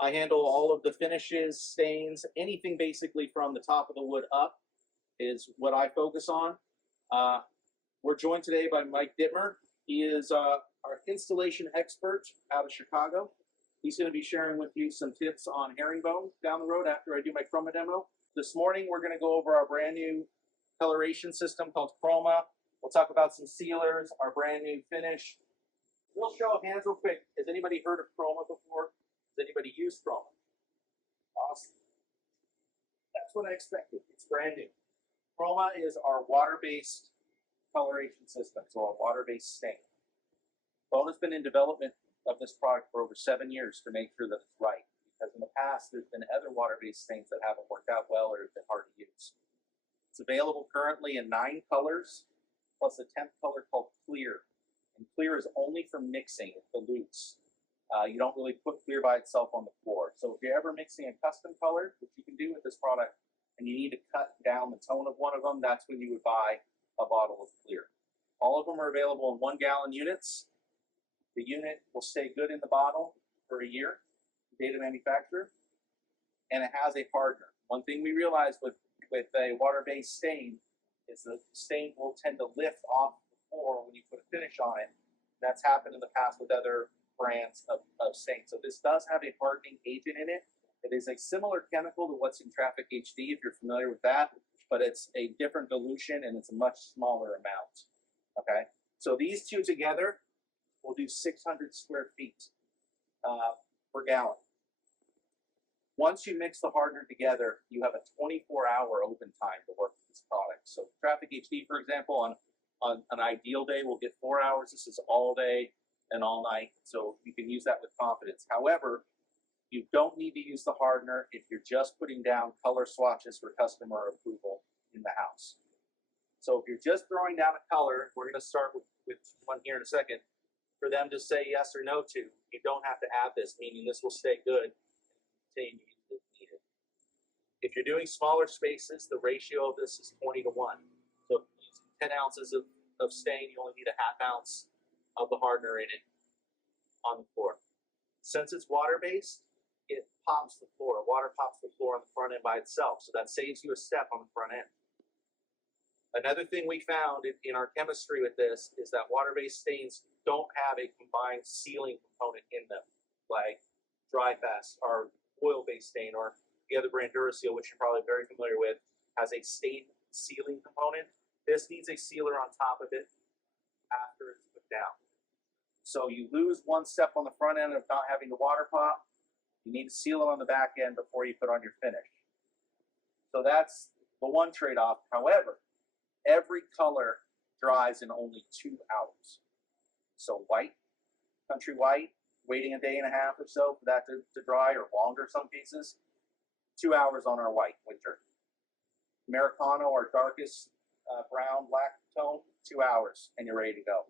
I handle all of the finishes, stains, anything basically from the top of the wood up is what I focus on. We're joined today by Mike Dittmer. He is our installation expert out of Chicago. He's going to be sharing with you some tips on herringbone down the road after I do my Chroma demo. This morning, we're going to go over our brand new coloration system called Chroma. We'll talk about some sealers, our brand new finish. We'll show of hands real quick. Has anybody heard of Chroma before? Has anybody used Chroma? Awesome. That's what I expected. It's brand new. Chroma is our water-based coloration system, so our water-based stain. Bona's been in development of this product for over 7 years to make sure that it's right, because in the past there's been other water-based stains that haven't worked out well or have been hard to use. It's available currently in 9 colors, plus a 10th color called Clear. And Clear is only for mixing dilutes. You don't really put Clear by itself on the floor. So if you're ever mixing a custom color, which you can do with this product, and you need to cut down the tone of one of them, that's when you would buy a bottle of Clear. All of them are available in 1 gallon units. The unit will stay good in the bottle for a year, date of manufacturer, and it has a hardener. One thing we realized with a water-based stain is the stain will tend to lift off the floor when you put a finish on it. That's happened in the past with other brands of stain. So this does have a hardening agent in it. It is a similar chemical to what's in Traffic HD, if you're familiar with that, but it's a different dilution and it's a much smaller amount. Okay, so these two together will do 600 square feet per gallon. Once you mix the hardener together, you have a 24-hour open time to work with this product. So Traffic HD, for example, on an ideal day, will get 4 hours. This is all day and all night, so you can use that with confidence. However, you don't need to use the hardener if you're just putting down color swatches for customer approval in the house. So if you're just throwing down a color, we're going to start with one here in a second, for them to say yes or no to. You don't have to add this, meaning this will stay good and continue to use it as needed. If you're doing smaller spaces, the ratio of this is 20 to 1. So if you're using 10 ounces of stain, you only need a ½ ounce of the hardener in it on the floor. Since it's water-based, it pops the floor. Water pops the floor on the front end by itself, so that saves you a step on the front end. Another thing we found in our chemistry with this is that water-based stains don't have a combined sealing component in them, like Dry Fast or oil-based stain, or the other brand Duraseal, which you're probably very familiar with, has a stain sealing component. This needs a sealer on top of it after it's put down. So you lose one step on the front end of not having the water pop. You need to seal it on the back end before you put on your finish. So that's the one trade-off. However, every color dries in only 2 hours. So white, country white, waiting a day and a half or so for that to dry, or longer some cases. 2 hours on our white winter. Americano, our darkest brown, black tone, 2 hours, and you're ready to go.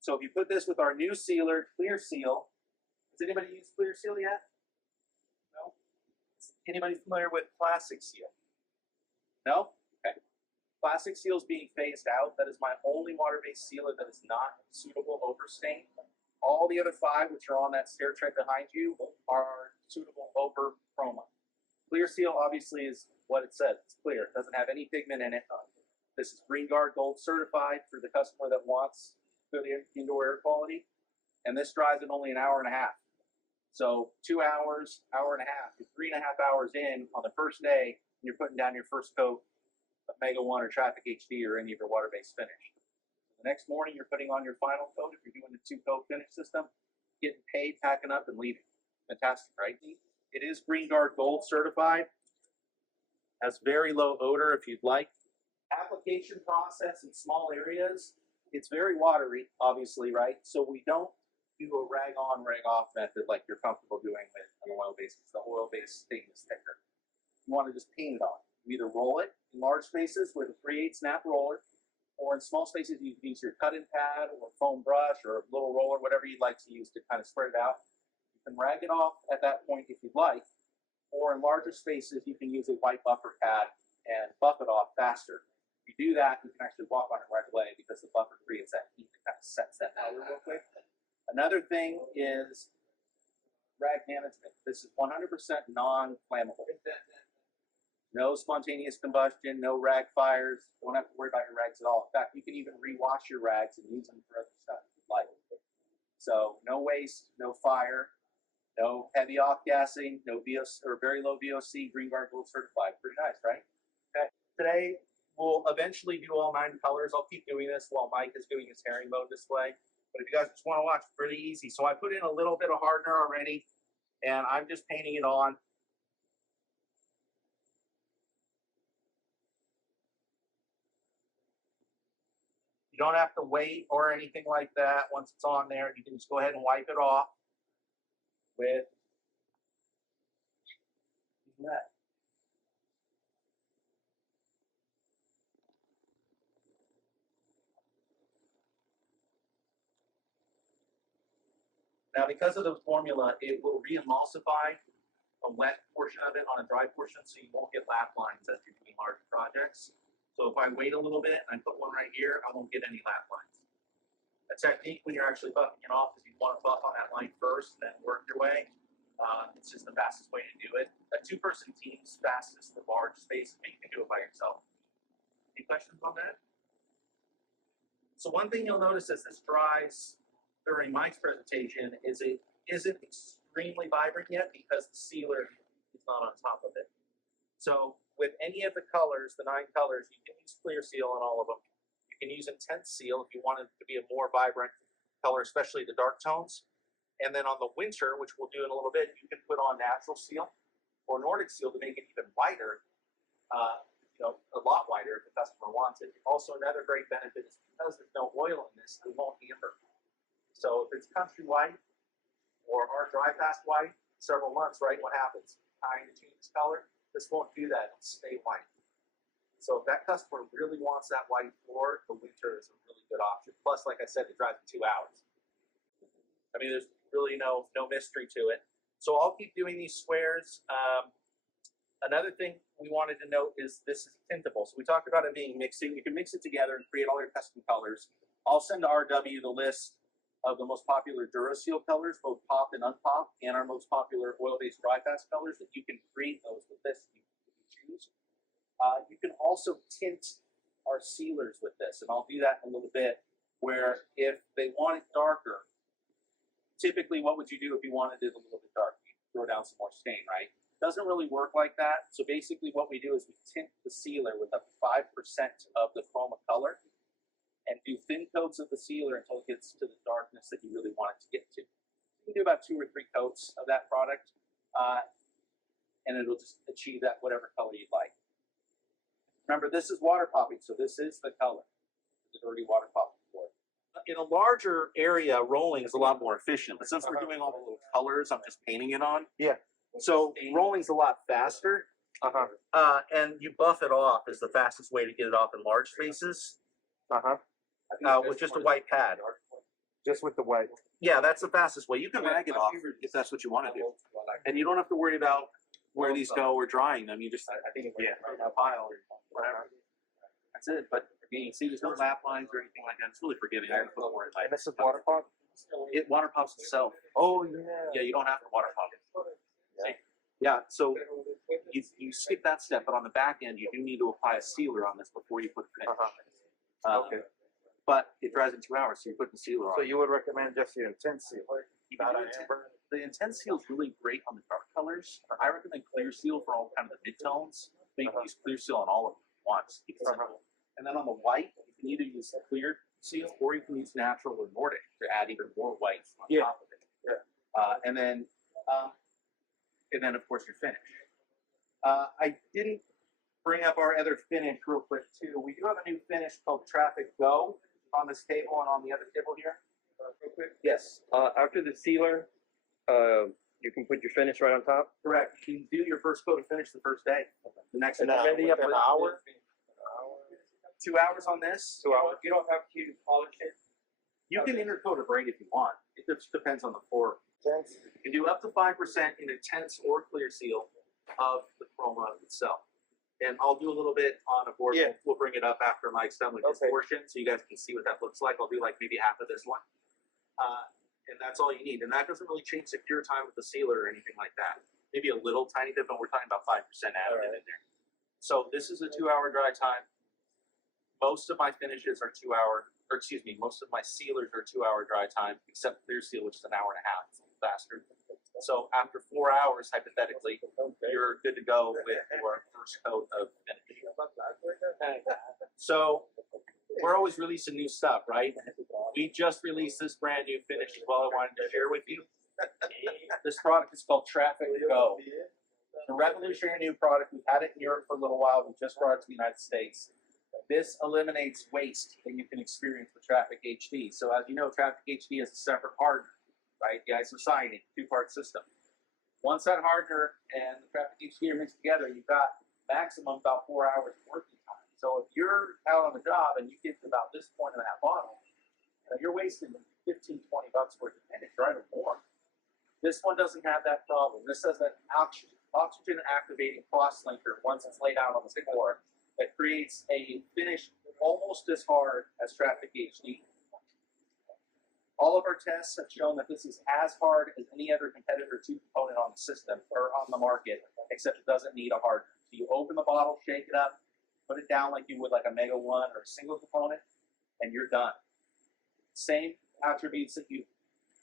So if you put this with our new sealer, Clear Seal, has anybody used Clear Seal yet? No? Anybody familiar with Plastic Seal? No? Okay. Plastic Seal is being phased out. That is my only water-based sealer that is not suitable over stain. All the other 5, which are on that stair tread behind you, are suitable over Chroma. Clear Seal obviously is what it says. It's clear. It doesn't have any pigment in it. This is Green Guard Gold certified for the customer that wants good indoor air quality. And this dries in only an hour and a half. So 2 hours, hour and a half, you're 3.5 hours in on the first day, and you're putting down your first coat of Mega 1 or Traffic HD or any of your water-based finish. The next morning, you're putting on your final coat if you're doing the 2-coat finish system, getting paid, packing up, and leaving. Fantastic, right? It is Green Guard Gold certified. Has very low odor if you'd like. Application process in small areas, it's very watery, obviously, right? So we don't do a rag on, rag off method like you're comfortable doing with an oil-based. The oil-based stain is thicker. You want to just paint it on. You either roll it in large spaces with a 3/8 snap roller, or in small spaces you can use your cut-in pad or foam brush or a little roller, whatever you'd like to use to kind of spread it out. You can rag it off at that point if you'd like, or in larger spaces you can use a white buffer pad and buff it off faster. If you do that, you can actually walk on it right away because the buffer creates that heat that kind of sets that out real quick. Another thing is rag management. This is 100% non-flammable. No spontaneous combustion, no rag fires. Don't have to worry about your rags at all. In fact, you can even rewash your rags and use them for other stuff if you like. So no waste, no fire, no heavy off-gassing, no VOC or very low VOC, Green Guard Gold certified. Pretty nice, right? Okay. Today we'll eventually do all 9 colors. I'll keep doing this while Mike is doing his herringbone display. But if you guys just want to watch, it's pretty easy. So I put in a little bit of hardener already, and I'm just painting it on. You don't have to wait or anything like that. Once it's on there, you can just go ahead and wipe it off with that. Now, because of the formula, it will re-emulsify a wet portion of it on a dry portion, so you won't get lap lines as you're doing large projects. So if I wait a little bit and I put one right here, I won't get any lap lines. A technique when you're actually buffing it off is you want to buff on that line first and then work your way. It's just the fastest way to do it. A 2-person team's fastest for large space, and you can do it by yourself. Any questions on that? So one thing you'll notice as this dries during Mike's presentation is it isn't extremely vibrant yet because the sealer is not on top of it. So with any of the colors, the 9 colors, you can use clear seal on all of them. You can use intense seal if you want it to be a more vibrant color, especially the dark tones. And then on the winter, which we'll do in a little bit, you can put on natural seal or Nordic seal to make it even whiter, a lot whiter if the customer wants it. Also, another great benefit is because there's no oil in this, it won't amber. So if it's country white or our dry fast white, several months, right, what happens? Time to change its color. This won't do that. It'll stay white. So if that customer really wants that white floor, the winter is a really good option. Plus, like I said, it dries in 2 hours. I mean, there's really no mystery to it. So I'll keep doing these squares. Another thing we wanted to note is this is tintable. So we talked about it being mixing. You can mix it together and create all your custom colors. I'll send to RW the list of the most popular DuraSeal colors, both pop and unpop, and our most popular oil-based dry fast colors that you can create those with this if you choose. You can also tint our sealers with this, and I'll do that in a little bit, where if they want it darker, typically what would you do if you wanted it a little bit darker? You throw down some more stain, right? Doesn't really work like that. So basically what we do is we tint the sealer with up to 5% of the chroma color and do thin coats of the sealer until it gets to the darkness that you really want it to get to. You can do about 2 or 3 coats of that product, and it'll just achieve that whatever color you'd like. Remember, this is water popping, so this is the color. It's already water popping before. In a larger area, rolling is a lot more efficient, but since we're doing all the little colors, I'm just painting it on. Yeah. So rolling's a lot faster, and you buff it off is the fastest way to get it off in large spaces. With just a white pad. Just with the white. Yeah, that's the fastest way. You can rag it off if that's what you want to do. And you don't have to worry about where these go or drying them. You just, a pile or whatever. That's it. But you can see there's no lap lines or anything like that. It's really forgiving. I put more in And this is water pop? It water pops itself. Oh, yeah. Yeah, you don't have to water pop it. Yeah, so you skip that step, but on the back end, you do need to apply a sealer on this before you put the finish. Okay. But it dries in 2 hours, so you put the sealer on. So you would recommend just the intense seal? The intense seal is really great on the dark colors. I recommend clear seal for all kind of the mid-tones. But you can use clear seal on all of them once. And then on the white, you can either use the clear seal or you can use natural or Nordic to add even more white on top of it. And then of course your finish. I didn't bring up our other finish real quick too. We do have a new finish called Traffic Go on this table and on the other table here. Real quick. Yes. After the sealer, you can put your finish right on top. Correct. You can do your first coat and finish the first day. The next day. Maybe up an hour. 2 hours on this. 2 hours. You don't have to polish it. You can intercoat a braid if you want. It just depends on the floor. Intense. You can do up to 5% in intense or clear seal of the chroma itself. And I'll do a little bit on a board. Yeah. We'll bring it up after Mike's done with this portion so you guys can see what that looks like. I'll do like maybe half of this one. And that's all you need. And that doesn't really change the cure time with the sealer or anything like that. Maybe a little tiny bit, but we're talking about 5% additive in there. So this is a 2-hour dry time. Most of my finishes are 2 hour, or excuse me, most of my sealers are 2-hour dry time, except Clear Seal, which is an hour and a half. It's a little faster. So after 4 hours, hypothetically, you're good to go with your first coat of finish. So we're always releasing new stuff, right? We just released this brand new finish as well. I wanted to share with you. This product is called Traffic Go. It's a revolutionary new product. We've had it in Europe for a little while. We just brought it to the United States. This eliminates waste that you can experience with Traffic HD. So as you know, Traffic HD is a separate hardener, right? The isocyanate, 2-part system. Once that hardener and the Traffic HD are mixed together, you've got maximum about 4 hours of working time. So if you're out on the job and you get to about this point in that bottle, you're wasting 15, 20 bucks worth of finish, right, or more. This one doesn't have that problem. This has an oxygen activating cross-linker once it's laid out on the core that creates a finish almost as hard as Traffic HD. All of our tests have shown that this is as hard as any other competitor 2 component on the system or on the market, except it doesn't need a hardener. So you open the bottle, shake it up, put it down like you would like a Mega 1 or a single component, and you're done. Same attributes that you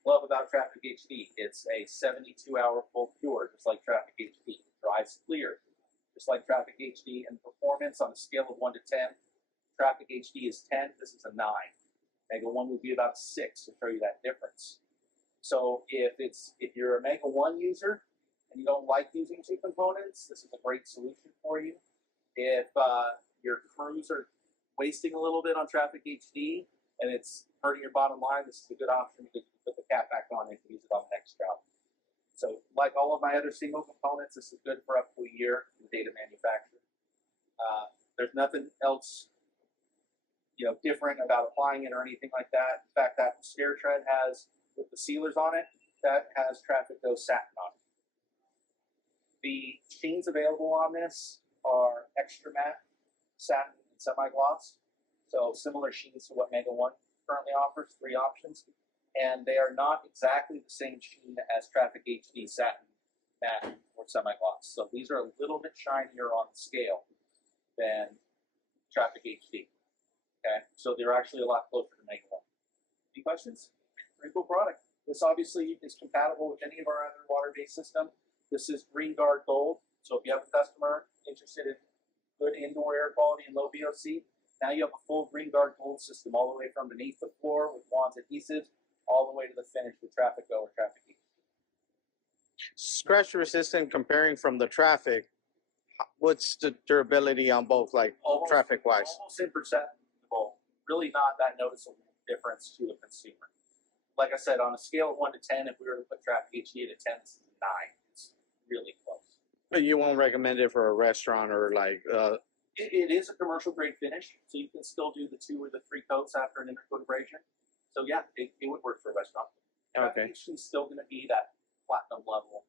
love about Traffic HD. It's a 72-hour full cure, just like Traffic HD. It dries clear, just like Traffic HD. And performance on a scale of 1 to 10, Traffic HD is 10. This is a 9. Mega 1 would be about 6 to show you that difference. So if you're a Mega 1 user and you don't like using 2 components, this is a great solution for you. If your crews are wasting a little bit on Traffic HD and it's hurting your bottom line, this is a good option to put the cap back on and use it on the next job. So like all of my other single components, this is good for up to a year from the date of manufacture. There's nothing else different about applying it or anything like that. In fact, that stair tread has, with the sealers on it, that has Traffic Go satin on it. The sheens available on this are extra matte, satin, and semi-gloss. So similar sheens to what Mega 1 currently offers, 3 options. And they are not exactly the same sheen as Traffic HD satin, matte, or semi-gloss. So these are a little bit shinier on the scale than Traffic HD. Okay, so they're actually a lot closer to Mega 1. Any questions? Pretty cool product. This obviously is compatible with any of our other water-based system. This is Green Guard Gold. So if you have a customer interested in good indoor air quality and low VOC, now you have a full Green Guard Gold system all the way from beneath the floor with Wands adhesives all the way to the finish with Traffic Go or Traffic HD. Scratch resistant comparing from the Traffic, what's the durability on both, like traffic wise? Almost imperceptible. Really not that noticeable difference to the consumer. Like I said, on a scale of 1 to 10, if we were to put Traffic HD at a 10, this is a 9. It's really close. But you won't recommend it for a restaurant or like It is a commercial grade finish, so you can still do the 2 or the 3 coats after an intercoat abrasion. So yeah, it would work for a restaurant. Okay. Traffic HD is still going to be that platinum level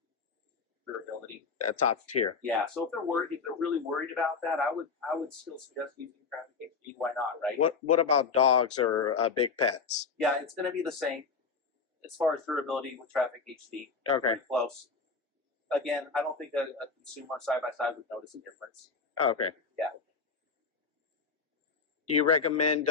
durability. a top tier. Yeah. So if they're really worried about that, I would still suggest using Traffic HD. Why not, right? What about dogs or big pets? Yeah, it's going to be the same as far as durability with Traffic HD. Okay. Pretty close. Again, I don't think a consumer side by side would notice a difference. Okay. Yeah. Do you recommend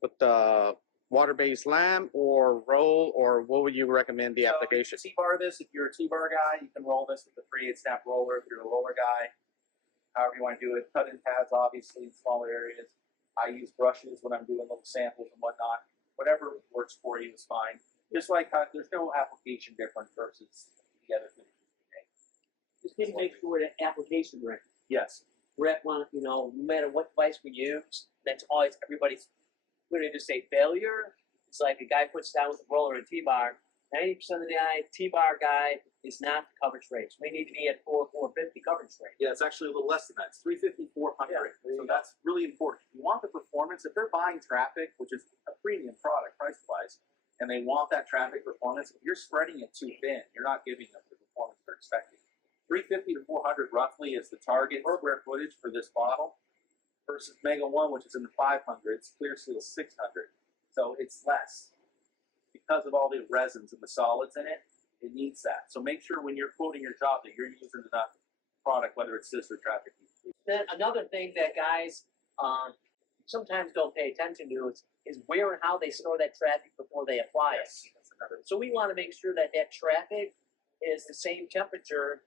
with the water-based lamp or roll, or what would you recommend the application? T-bar this. If you're a T-bar guy, you can roll this with the 3/8 snap roller. If you're a roller guy, however you want to do it. Cut-in pads, obviously, in smaller areas. I use brushes when I'm doing little samples and whatnot. Whatever works for you is fine. Just like there's no application difference versus the other things we make. Just need to make sure the application right. Yes. Rep one, no matter what device we use, that's always everybody's. We're going to just say failure. It's like a guy puts down with a roller and T-bar. 90% of the T-bar guy is not the coverage rate. So we need to be at 450 coverage rate. Yeah, it's actually a little less than that. It's 350, 400. Yeah, so that's really important. If you want the performance, if they're buying traffic, which is a premium product price-wise, and they want that traffic performance, if you're spreading it too thin, you're not giving them the performance they're expecting. 350 to 400 roughly is the target square footage for this bottle versus Mega 1, which is in the 500s, Clear Seal 600. So it's less because of all the resins and the solids in it, it needs that. So make sure when you're quoting your job that you're using enough product, whether it's this or traffic. Then another thing that guys sometimes don't pay attention to is where and how they store that traffic before they apply it. That's another. So we want to make sure that that traffic is the same temperature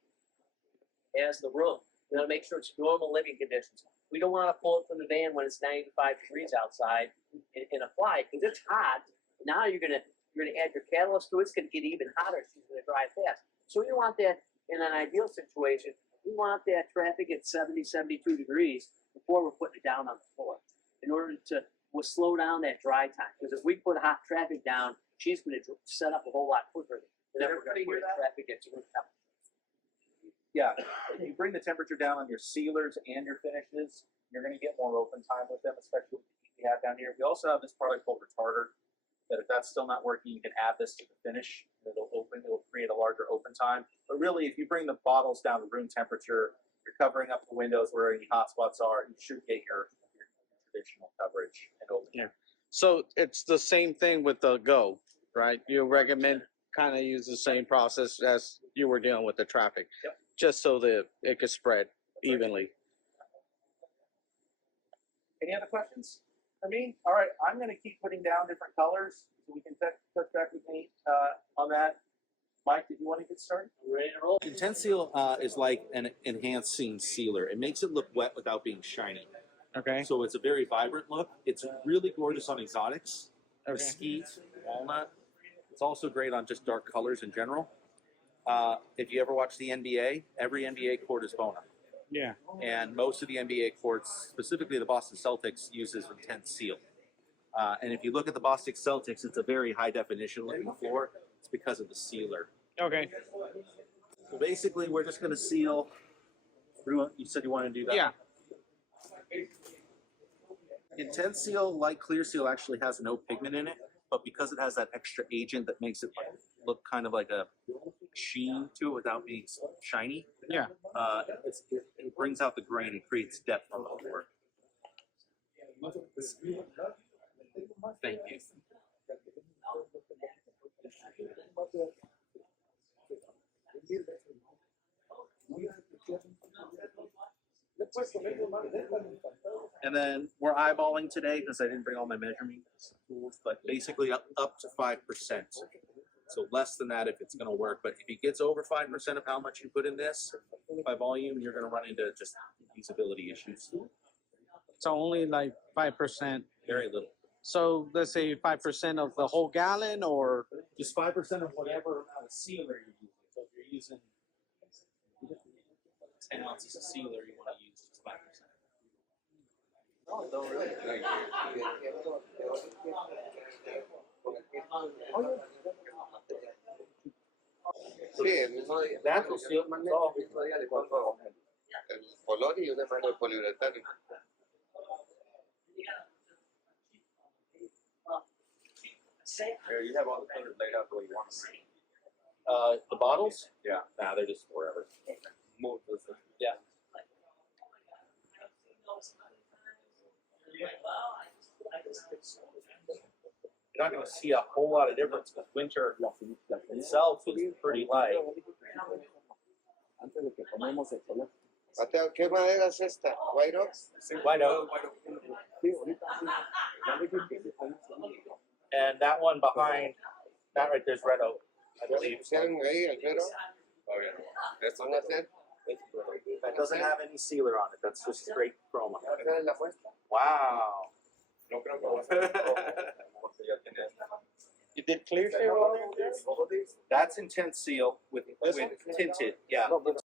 as the room. We want to make sure it's normal living conditions. We don't want to pull it from the van when it's 95 degrees outside and apply it because it's hot. Now you're gonna add your catalyst to it. It's gonna get even hotter. So it's gonna dry fast. So we want that in an ideal situation. We want that traffic at 70, 72 degrees before we're putting it down on the floor in order to slow down that dry time. Because if we put hot traffic down, she's going to set up a whole lot quicker. And then we're going to put traffic at room temperature. Yeah, if you bring the temperature down on your sealers and your finishes, you're going to get more open time with them, especially with the heat we have down here. We also have this product called retarder, that if that's still not working, you can add this to the finish. It'll create a larger open time. But really, if you bring the bottles down to room temperature, you're covering up the windows where any hot spots are, you should get your traditional coverage and open. Yeah. So it's the same thing with the Go, right? You recommend kind of use the same process as you were dealing with the traffic, Yep. just so that it could spread evenly. Any other questions for me? All right, I'm going to keep putting down different colors so we can touch back with me on that. Mike, did you want to get started? Ready to roll? Intense seal is like an enhancing sealer. It makes it look wet without being shiny. Okay. So it's a very vibrant look. It's really gorgeous on exotics, Okay. mesquite, walnut. It's also great on just dark colors in general. If you ever watch the NBA, every NBA court is Bona. Yeah. And most of the NBA courts, specifically the Boston Celtics, uses intense seal. And if you look at the Boston Celtics, it's a very high definition looking floor. It's because of the sealer. Okay. So basically, we're just going to seal. You said you want to do that? Yeah. Intense seal, like clear seal, actually has no pigment in it, but because it has that extra agent that makes it look kind of like a sheen to it without being shiny, Yeah. it brings out the grain and creates depth on the floor. Thank you. And then we're eyeballing today because I didn't bring all my measurement tools, but basically up to 5%. So less than that if it's going to work. But if it gets over 5% of how much you put in this by volume, you're going to run into just usability issues. So only like 5%. Very little. So let's say 5% of the whole gallon, or Just 5% of whatever amount of sealer you're using. So if you're using 10 ounces of sealer, you want to use just 5%. Sí, Natural seal, that's all. el color y una mano de poliuretano. Here, you have all the colors laid out the way you want them. The bottles? Yeah. Nah, they're just wherever. Yeah. You're not going to see a whole lot of difference because winter itself is pretty light. Mateo, ¿qué madera es esta? ¿White oak? White oak. And that one behind, that right there's red oak, I believe. ¿Pusieron ahí el cuero? ¿Van a hacer? That doesn't have any sealer on it. That's just straight chroma. ¿Hacer la muestra? Wow. No creo que va a ser. You did clear seal on there? That's intense seal with tinted, yeah.